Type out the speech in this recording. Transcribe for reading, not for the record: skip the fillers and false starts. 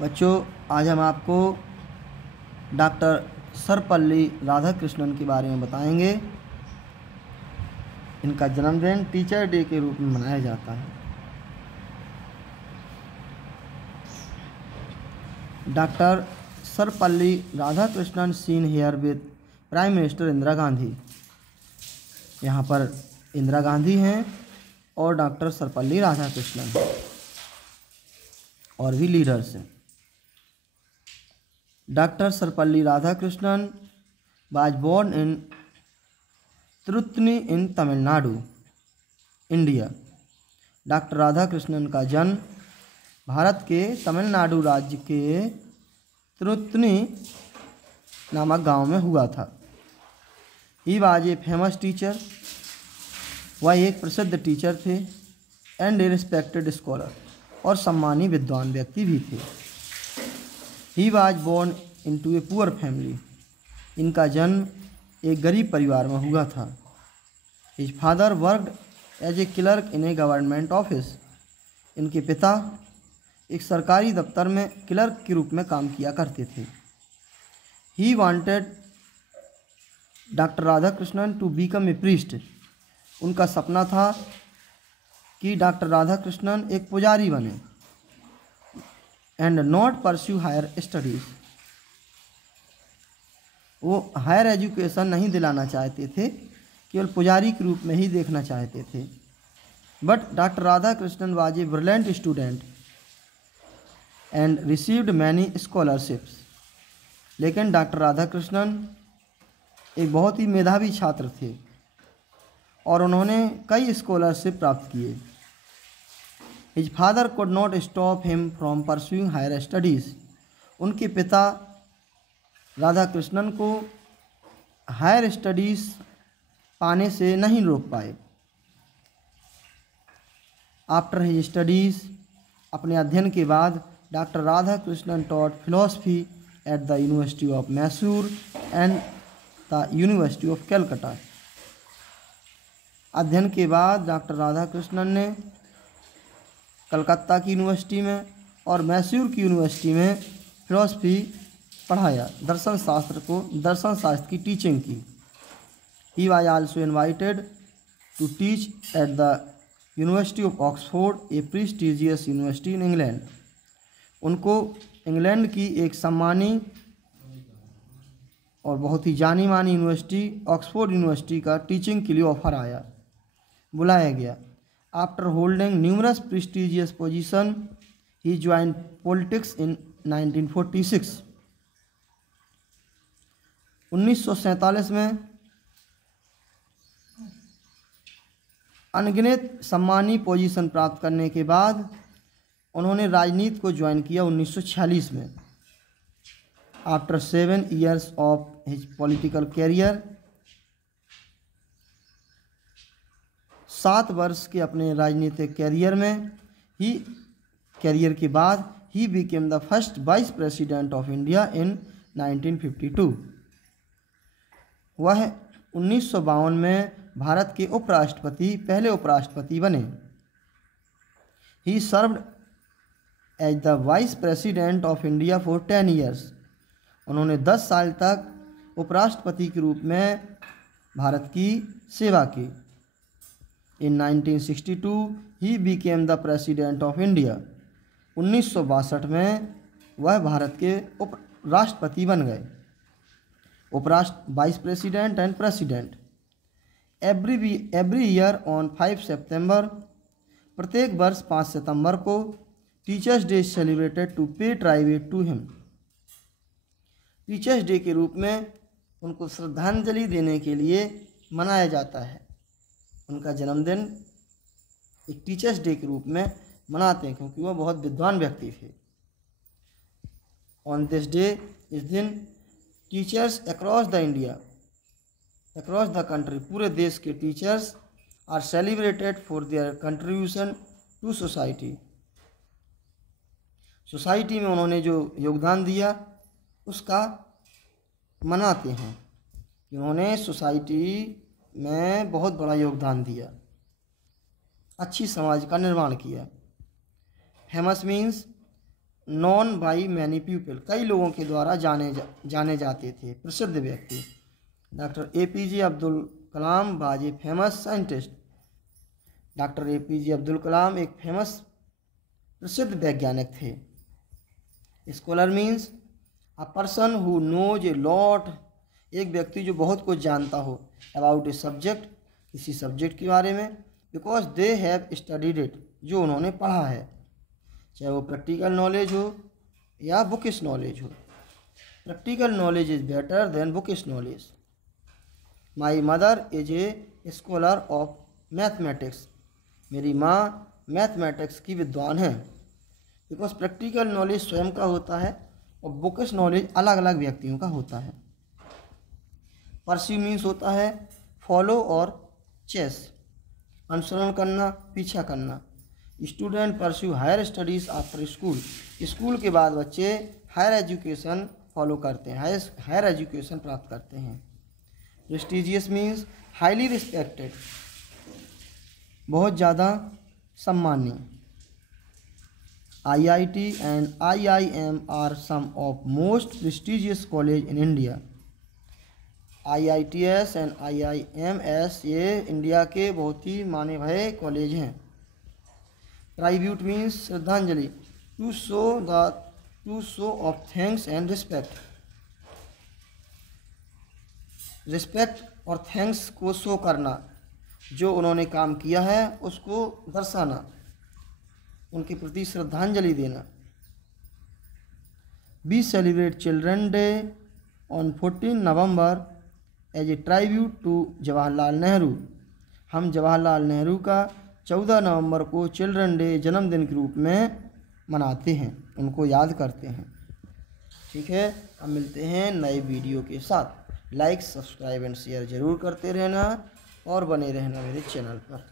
बच्चों, आज हम आपको डॉक्टर सर्वपल्ली राधाकृष्णन के बारे में बताएंगे। इनका जन्मदिन टीचर डे के रूप में मनाया जाता है। Doctor Sarvepalli Radhakrishnan seen here with prime minister Indira Gandhi. यहाँ पर इंदिरा गांधी हैं और डॉक्टर सर्वपल्ली राधाकृष्णन और भी लीडर्स हैं। Doctor Sarvepalli Radhakrishnan was born in Tiruttani in Tamil Nadu, India. Doctor Radhakrishnan का जन्म भारत के तमिलनाडु राज्य के तिरुत्तनी नामक गांव में हुआ था। He was a famous teacher. वह एक प्रसिद्ध टीचर थे एंड ए रिस्पेक्टेड स्कॉलर, और सम्मानी विद्वान व्यक्ति भी थे। He was born into a poor family. इनका जन्म एक गरीब परिवार में हुआ था। His father worked as a clerk in a government office. इनके पिता एक सरकारी दफ्तर में क्लर्क के रूप में काम किया करते थे। He wanted doctor Radhakrishnan to become a priest. उनका सपना था कि डॉक्टर राधाकृष्णन एक पुजारी बने and not pursue higher studies. वो हायर एजुकेशन नहीं दिलाना चाहते थे, केवल पुजारी के रूप में ही देखना चाहते थे। But doctor Radhakrishnan was a brilliant student and received many scholarships. लेकिन डॉक्टर राधाकृष्णन एक बहुत ही मेधावी छात्र थे और उन्होंने कई स्कॉलरशिप प्राप्त किए। His father could not stop him from pursuing higher studies. उनके पिता राधाकृष्णन को हायर स्टडीज़ पाने से नहीं रोक पाए। आफ्टर हिज स्टडीज़, अपने अध्ययन के बाद doctor Radhakrishnan taught philosophy eight the university of Mysore and the university of Calcutta. अध्ययन के बाद डॉक्टर राधाकृष्णन ने कलकत्ता की यूनिवर्सिटी में और मैसूर की यूनिवर्सिटी में फिलॉसफी पढ़ाया, दर्शन शास्त्र की टीचिंग की। He was also invited to teach at the university of Oxford, a prestigious university in England. उनको इंग्लैंड की एक सम्मानी और बहुत ही जानी मानी यूनिवर्सिटी ऑक्सफोर्ड यूनिवर्सिटी का टीचिंग के लिए ऑफर आया, बुलाया गया। After holding numerous prestigious position, he joined politics in 1946। 1947 में अनगिनत सम्मानी पोजीशन प्राप्त करने के बाद उन्होंने राजनीति को ज्वाइन किया 1946 में। After 7 years of his political career, 7 वर्ष के अपने राजनीतिक कैरियर के बाद he became the first vice president of India in 1952। वह 1952 में भारत के पहले उपराष्ट्रपति बने। He served as the vice president of India for 10 years। उन्होंने 10 साल तक उपराष्ट्रपति के रूप में भारत की सेवा की। In 1962 he became the president of India. 1962 में वह भारत के उपराष्ट्रपति बन गए। Vice president and president. Every year on 5 सितंबर, प्रत्येक वर्ष 5 सितंबर को teachers day celebrated to pay tribute to him. Teachers day के रूप में उनको श्रद्धांजलि देने के लिए मनाया जाता है। उनका जन्मदिन एक टीचर्स डे के रूप में मनाते हैं क्योंकि वह बहुत विद्वान व्यक्ति थे। ऑन दिस डे, इस दिन टीचर्स अक्रॉस द कंट्री, पूरे देश के teachers are celebrated for their contribution to society. Society में उन्होंने जो योगदान दिया उसका मनाते हैं। उन्होंने सोसाइटी में बहुत बड़ा योगदान दिया, अच्छी समाज का निर्माण किया। Famous means known by many people, कई लोगों के द्वारा जाने जाते थे, प्रसिद्ध व्यक्ति। Doctor APJ Abdul Kalam was a famous scientist. Doctor APJ Abdul Kalam एक फेमस प्रसिद्ध वैज्ञानिक थे। Scholar means a person who knows a lot, एक व्यक्ति जो बहुत कुछ जानता हो, अबाउट ए सब्जेक्ट, किसी सब्जेक्ट के बारे में, because they have studied it, जो उन्होंने पढ़ा है, चाहे वो प्रैक्टिकल नॉलेज हो या बुकिश नॉलेज हो। Practical knowledge is better than bookish knowledge. My mother is a scholar of mathematics, मेरी माँ मैथमेटिक्स की विद्वान है। बिकॉज प्रैक्टिकल नॉलेज स्वयं का होता है और बुकिश नॉलेज अलग अलग व्यक्तियों का होता है। परस्यू मीन्स होता है फॉलो और चेस, अनुसरण करना, पीछा करना। Student pursue higher studies after school, school के बाद बच्चे हायर एजुकेशन फॉलो करते हैं, हायर एजुकेशन प्राप्त करते हैं। प्रेस्टिजियस मीन्स हाईली रिस्पेक्टेड, बहुत ज़्यादा सम्मानीय। IIT and IIM are some of most prestigious college in India। IITS and IIMS ये इंडिया के बहुत ही माने भये कॉलेज हैं। ट्राइब्यूट मीन्स श्रद्धांजलि, to show of thanks and respect, respect और थैंक्स को शो करना, जो उन्होंने काम किया है उसको दर्शाना, उनके प्रति श्रद्धांजलि देना। We celebrate children day on 14 नवंबर as a tribute to Jawaharlal Nehru, हम जवाहरलाल नेहरू का 14 नवंबर को चिल्ड्रन डे जन्मदिन के रूप में मनाते हैं, उनको याद करते हैं। ठीक है, हम मिलते हैं नए वीडियो के साथ। लाइक, सब्सक्राइब एंड शेयर ज़रूर करते रहना और बने रहना मेरे चैनल पर।